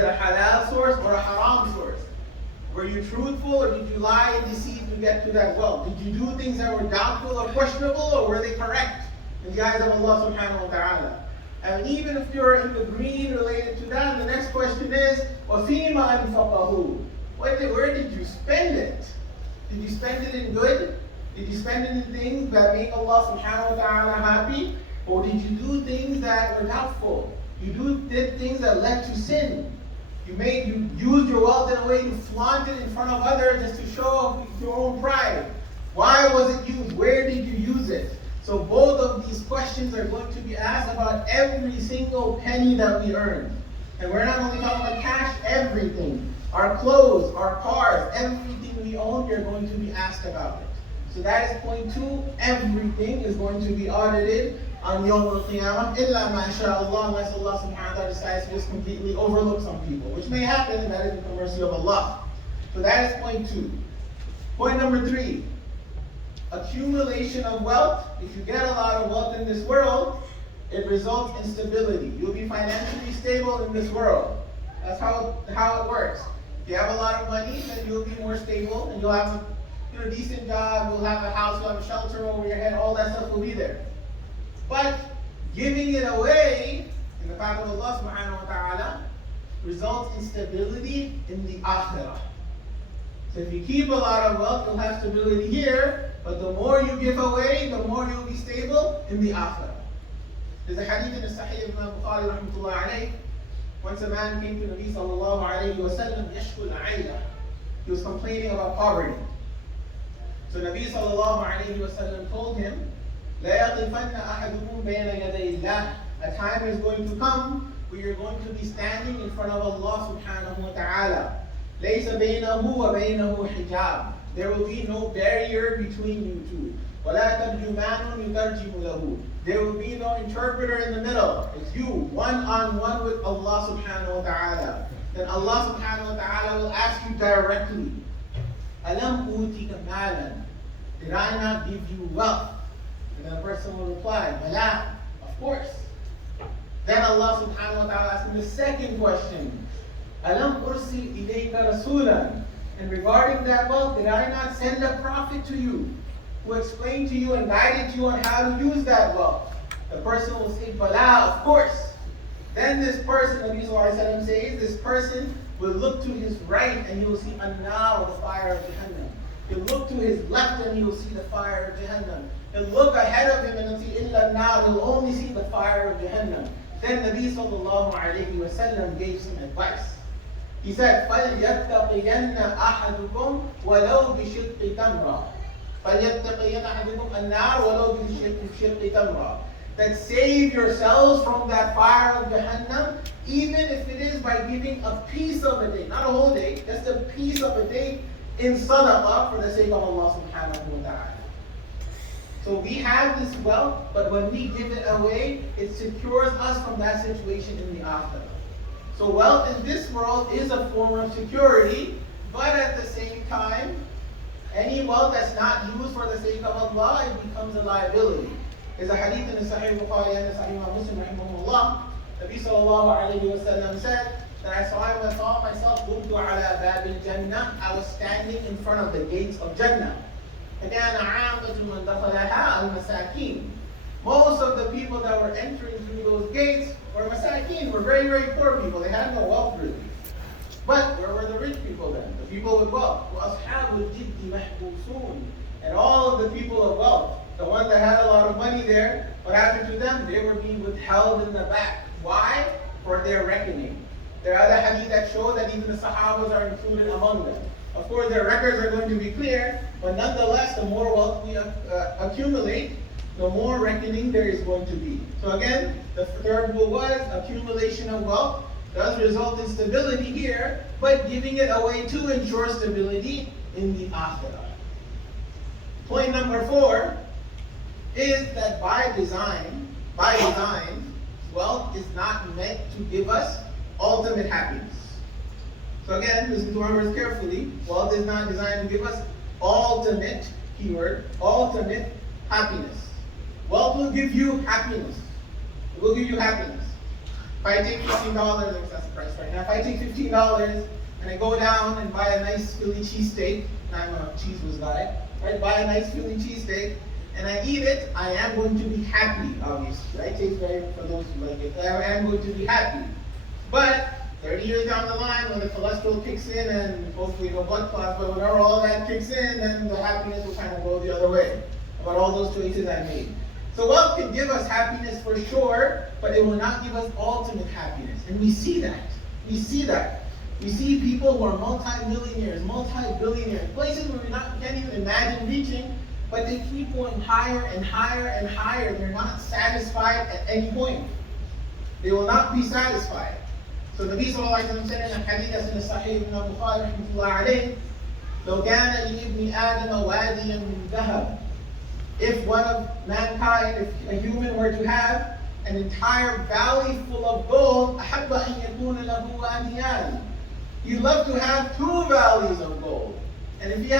it a halal source or a haram source? Were you truthful or did you lie and deceive to get to that wealth? Did you do things that were doubtful or questionable, or were they correct in the eyes of Allah subhanahu wa ta'ala? And even if you're in the green related to that, the next question is, وَفِيمَ أَنْفَقَهُ? Where did you spend it? Did you spend it in good? Did you spend it in things that make Allah subhanahu wa ta'ala happy? Or did you do things that were doubtful? You did things that led to sin. You used your wealth in a way to flaunt it in front of others just to show your own pride. Why was it used? Where did you use it? So both of these questions are going to be asked about every single penny that we earn. And we're not only talking about cash, everything. Our clothes, our cars, everything we own, we're going to be asked about it. So that is point 2. Everything is going to be audited on Yawm al-Qiyamah, illa ma sha'Allah, unless Allah subhanahu wa ta'ala decides to just completely overlook some people, which may happen, and that is the mercy of Allah. So that is point 2. Point number 3, accumulation of wealth. If you get a lot of wealth in this world, it results in stability. You'll be financially stable in this world. That's how it works. If you have a lot of money, then you'll be more stable, and you'll have a decent job, you'll have a house, you'll have a shelter over your head, all that stuff will be there. But giving it away in the path of Allah subhanahu wa ta'ala results in stability in the akhirah. So if you keep a lot of wealth, you'll have stability here, but the more you give away, the more you'll be stable in the akhirah. There's a hadith in the Sahih of Imam Bukhari rahmatullah alayh. Once a man came to Nabi sallallahu alayhi wa sallam, yashkul aila. He was complaining about poverty. So Nabi sallallahu alayhi wa sallam told him, لا يقفن أحدكم بين يدي الله. A time is going to come where you're going to be standing in front of Allah subhanahu wa ta'ala. ليس بينه وبينه حجاب. There will be no barrier between you two. ولا ترجمان يترجم له. There will be no interpreter in the middle. It's you, one-on-one with Allah subhanahu wa ta'ala. Then Allah subhanahu wa ta'ala will ask you directly, أَلَمْ أُوتِكَ مَالًا? Did I not give you wealth? And then the person will reply, Bala, of course. Then Allah subhanahu wa ta'ala asks him the second question, Alam ursil ilayka rasulan? And regarding that wealth, did I not send a prophet to you who explained to you and guided you on how to use that wealth? The person will say, Bala, of course. Then this person, Nabi sallallahu alayhi wa sallam says, this person will look to his right and he will see an-nar, the fire of Jahannam. He'll look to his left and he will see the fire of Jahannam. He'll look ahead of him and he'll see illa an-nar, he'll only see the fire of Jahannam. Then Nabi sallallahu alayhi wa sallam gave some advice. He said, فَلْيَتَّقِيَنَّ أَحَدُكُمْ وَلَوْ بِشِقِّ تَمْرَةٍ فَلْيَتَّقِيَنَّ أَحَدُكُمْ النَّارَ وَلَوْ بِشِقِّ تَمْرَةٍ. That save yourselves from that fire of Jahannam, even if it is by giving a piece of a day, not a whole day, just a piece of a day in sadaqah for the sake of Allah subhanahu wa ta'ala. So we have this wealth, but when we give it away, it secures us from that situation in the akhirah. So wealth in this world is a form of security, but at the same time, any wealth that's not used for the sake of Allah, it becomes a liability. There's a hadith in the Sahih Bukhari and the Sahih Muslim rahimahullah. Nabi sallallahu alayhi wa sallam said that I saw myself Qumtu ala babil Jannah. I was standing in front of the gates of Jannah. فَكَانَ عَامَةُ مَنْ دَخَلَهَا الْمَسَاكِينَ. Most of the people that were entering through those gates were masakin, were very, very poor people. They had no wealth really. But where were the rich people then? The people with wealth. وَأَصْحَابُ الْجِدِّ مَحْبُوسُونَ. And all of the people of wealth, the ones that had a lot of money there, what happened to them? They were being withheld in the back. Why? For their reckoning. There are other hadith that show that even the Sahabas are included among them. Of course, their records are going to be clear, but nonetheless, the more wealth we accumulate, the more reckoning there is going to be. So again, the third rule was accumulation of wealth does result in stability here, but giving it away to ensure stability in the akhirah. Point number 4 is that by design, wealth is not meant to give us ultimate happiness. So again, listen to our words carefully. Wealth is not designed to give us ultimate, keyword, ultimate happiness. Wealth will give you happiness. It will give you happiness. If I take $15, that's the price right now. If I take $15 and I go down and buy a nice Philly cheesesteak, and I'm a cheese whiz guy, right? Buy a nice Philly cheesesteak, and I eat it, I am going to be happy, obviously. Right? Tastes very, for those who like it, I am going to be happy. But 30 years down the line, when the cholesterol kicks in and hopefully no blood clots, but whenever all that kicks in, then the happiness will kind of go the other way about all those choices I made. So wealth can give us happiness for sure, but it will not give us ultimate happiness. And we see that. We see that. We see people who are multi-millionaires, multi-billionaires, places where we can't even imagine reaching, but they keep going higher and higher and higher. They're not satisfied at any point. They will not be satisfied. So the Nabi sallallahu alayhi wa sallam said in a hadith that's in the Sahih ibn Bukhari rahmatullah alayhi, لو كان لابن آدم واديا من ذهب. If one of mankind, if a human were to have an entire valley full of gold, أحب أن يكون له واديان. He'd love to have 2 valleys of gold. And if he has